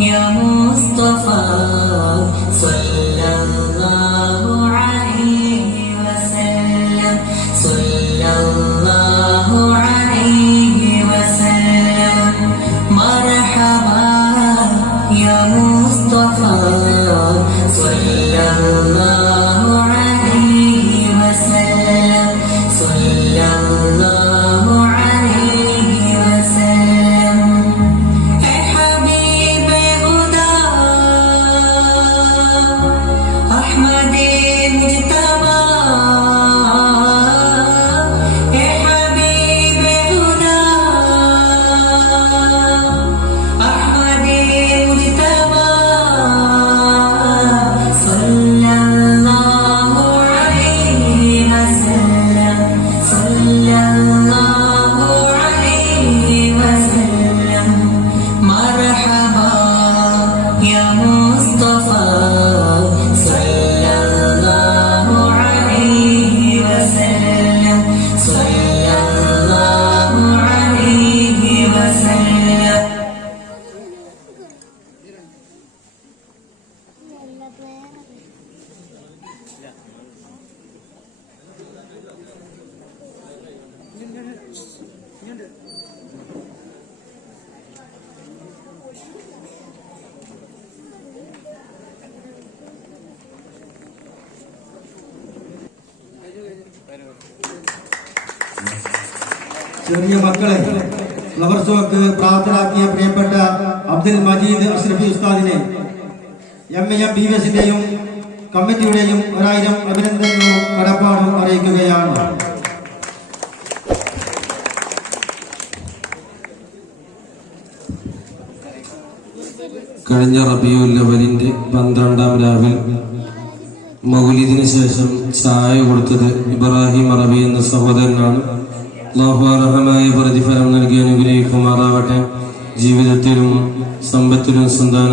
يا مصطفى صلى الله عليه وسلم صلى الله عليه وسلم مرحبا يا مصطفى صلى الله عليه وسلم صلى الله عليه وسلم أحمد مجتبى يا حبيب هدى أحمد مجتبى صلى الله عليه وسلم صلى الله عليه وسلم مرحبا يا مصطفى ചെറിയ മക്കളെ flower shock പ്രാപ്തരാക്കിയ പ്രിയപ്പെട്ട അബ്ദുൽ മജീദ് അഷ്റഫി ഉസ്താദിനെ MAM BVSന്റെയും കമ്മിറ്റിയുടെയും 1000 അഭിനന്ദനവും കടപ്പാടും അറിയിക്കുകയാണ്. കഴിഞ്ഞ റബീഉൽ അവ്വലിന്റെ 12ാം രാവിൽ മൗലിദിന് ശേഷം ചായ കൊടുത്തത് ഇബ്രാഹിം അറബി എന്ന സഹോദരനാണ്. അല്ലാഹു അർഹമായ പ്രതിഫലം നൽകി അനുഗ്രഹിക്കുമാറാവട്ടെ. ജീവിതത്തിലും സമ്പത്തിലും സന്താന